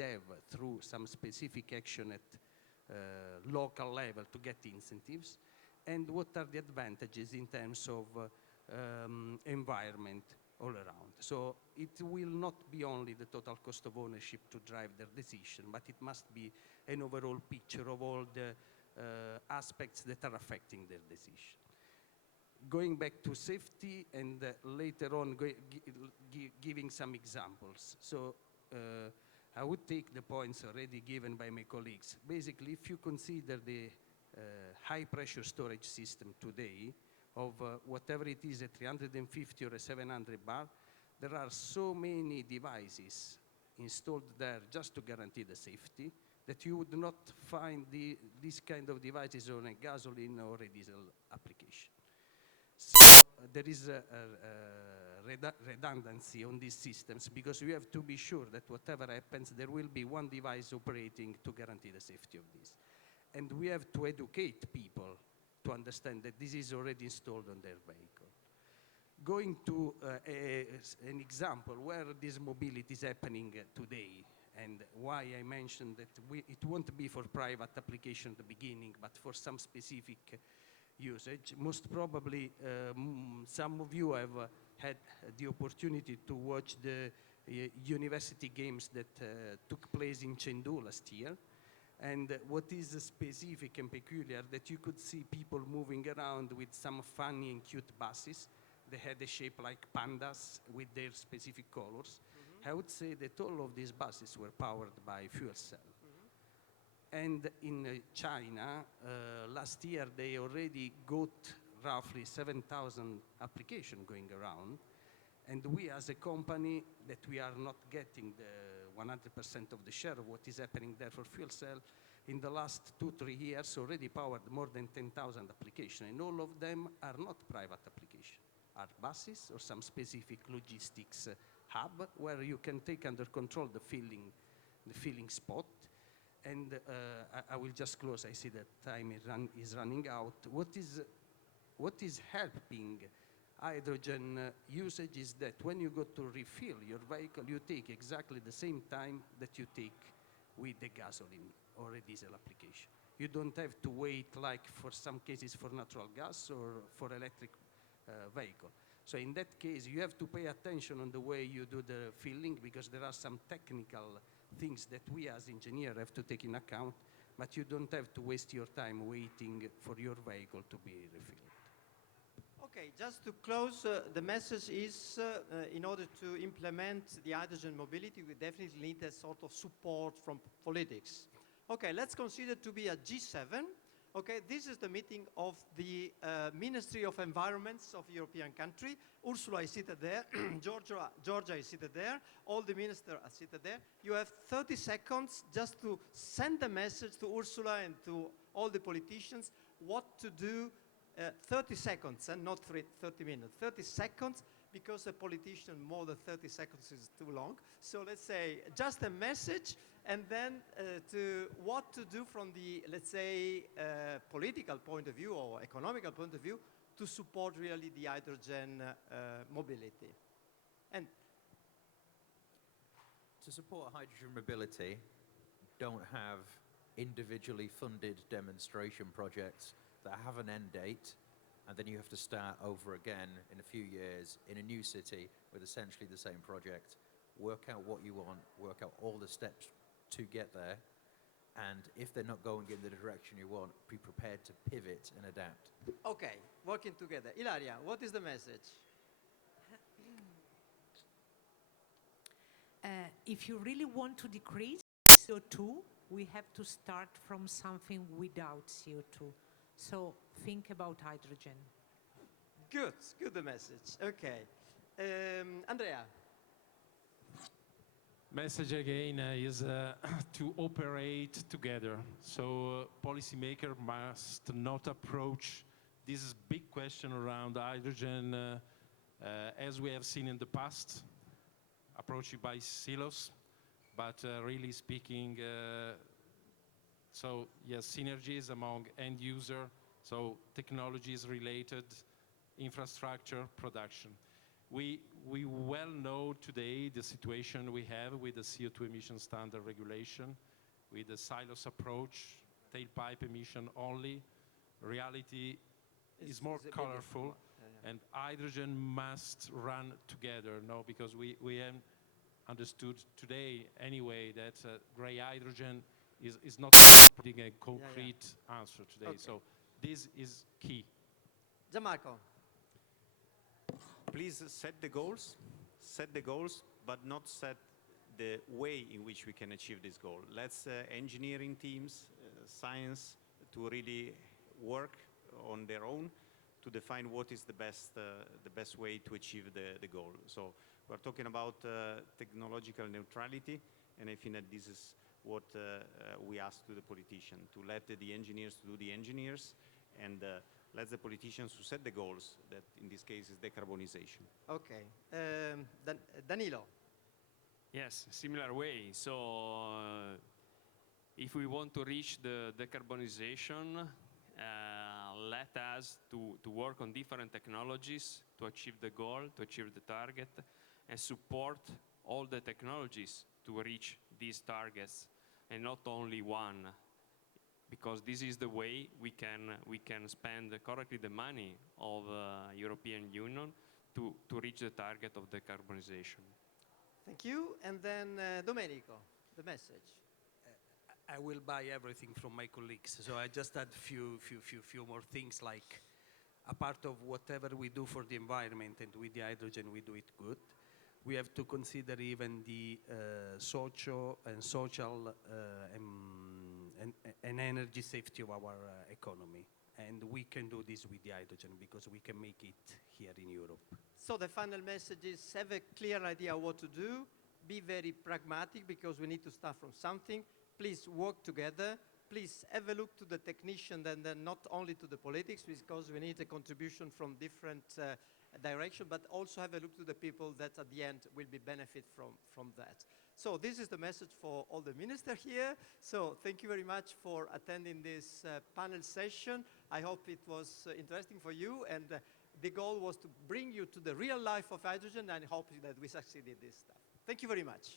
have through some specific action at local level to get incentives, and what are the advantages in terms of environment all around. So it will not be only the total cost of ownership to drive their decision, but it must be an overall picture of all the aspects that are affecting their decision. Going back to safety and later on giving some examples. So I would take the points already given by my colleagues. Basically, if you consider the high pressure storage system today of whatever it is, a 350 or a 700 bar, there are so many devices installed there just to guarantee the safety that you would not find these kind of devices on a gasoline or a diesel application. So there is a redundancy on these systems because we have to be sure that whatever happens, there will be one device operating to guarantee the safety of this. And we have to educate people to understand that this is already installed on their vehicle. Going to an example where this mobility is happening today, and why I mentioned that it won't be for private application at the beginning, but for some specific usage. Most probably, some of you have had the opportunity to watch the university games that took place in Chengdu last year. And what is specific and peculiar, that you could see people moving around with some funny and cute buses. They had a shape like pandas with their specific colors. I would say that all of these buses were powered by fuel cell. And in China, last year, they already got roughly 7,000 applications going around. And we as a company, that we are not getting the 100% of the share of what is happening there for fuel cell, in the last 2-3 years already powered more than 10,000 applications. And all of them are not private applications, are buses or some specific logistics hub where you can take under control the filling spot. And I will just close. I see that time is running out. What is helping hydrogen usage is that when you go to refill your vehicle, you take exactly the same time that you take with the gasoline or a diesel application. You don't have to wait, like for some cases, for natural gas or for electric vehicle. So in that case, you have to pay attention on the way you do the filling, because there are some technical things that we as engineers have to take in account, but you don't have to waste your time waiting for your vehicle to be refilled. Okay, just to close, the message is in order to implement the hydrogen mobility, we definitely need a sort of support from politics. Okay, let's consider to be a G7. Okay, this is the meeting of the Ministry of Environments of European country. Ursula is seated there, Georgia is seated there, all the ministers are seated there. You have 30 seconds just to send a message to Ursula and to all the politicians what to do. 30 seconds and not 30 minutes. 30 seconds, because a politician more than 30 seconds is too long. So let's say just a message, and then to what to do from the, let's say, political point of view or economical point of view to support really the hydrogen mobility. And to support hydrogen mobility, don't have individually funded demonstration projects that have an end date, and then you have to start over again in a few years in a new city with essentially the same project. Work out what you want, work out all the steps to get there, and if they're not going in the direction you want, be prepared to pivot and adapt. okay, working together. Ilaria, what is the message? If you really want to decrease CO2, we have to start from something without CO2. So think about hydrogen. Good message. Okay. Andrea. Message again is to operate together. So policymaker must not approach this big question around hydrogen as we have seen in the past, approaching by silos, but really speaking, so yes, synergies among end user, so technologies related, infrastructure, production. we well know today the situation we have with the CO2 emission standard regulation, with the silos approach, tailpipe emission only. Reality is more a bigger colorful, one. Yeah. and hydrogen must run together, no? Because we have understood today anyway that gray hydrogen is not putting a concrete answer today. Okay. So this is key. Gianmarco. Please set the goals, but not set the way in which we can achieve this goal. Let's engineering teams, science, to really work on their own to define what is the best way to achieve the goal. So we're talking about technological neutrality, and I think that this is what we ask to the politician, to let the engineers do the engineers, and let the politicians who set the goals, that in this case is decarbonization. Okay. Danilo. Yes, similar way. So if we want to reach the decarbonization, let us to work on different technologies to achieve the goal, to achieve the target, and support all the technologies to reach these targets, and not only one, because this is the way we can spend correctly the money of European Union to reach the target of decarbonization. Thank you. And then Domenico, the message. I will buy everything from my colleagues. So I just add few more things, like a part of whatever we do for the environment and with the hydrogen, we do it good. We have to consider even the social and energy safety of our economy. And we can do this with the hydrogen because we can make it here in Europe. So the final message is have a clear idea what to do, be very pragmatic because we need to start from something. Please work together. Please have a look to the technician and then not only to the politics, because we need a contribution from different direction, but also have a look to the people that at the end will be benefit from that. So this is the message for all the ministers here. So thank you very much for attending this panel session. I hope it was interesting for you, and the goal was to bring you to the real life of hydrogen, and I hope that we succeeded in this stuff. Thank you very much.